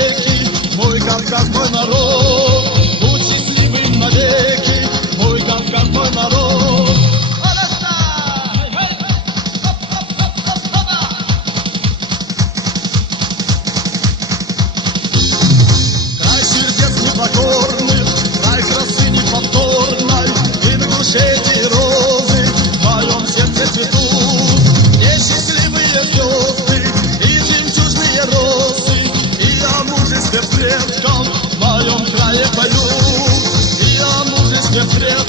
навеки, мой Кавказ, мой народ, будь счастливым навеки, мой Кавказ, мой народ. Край сердец непокорных, край красы неповторной, и на душе эти розы в моем сердце цветут. Где счастливые звезды и жемчужные росы, и о мужестве предков в моем крае поют, и о мужестве предков.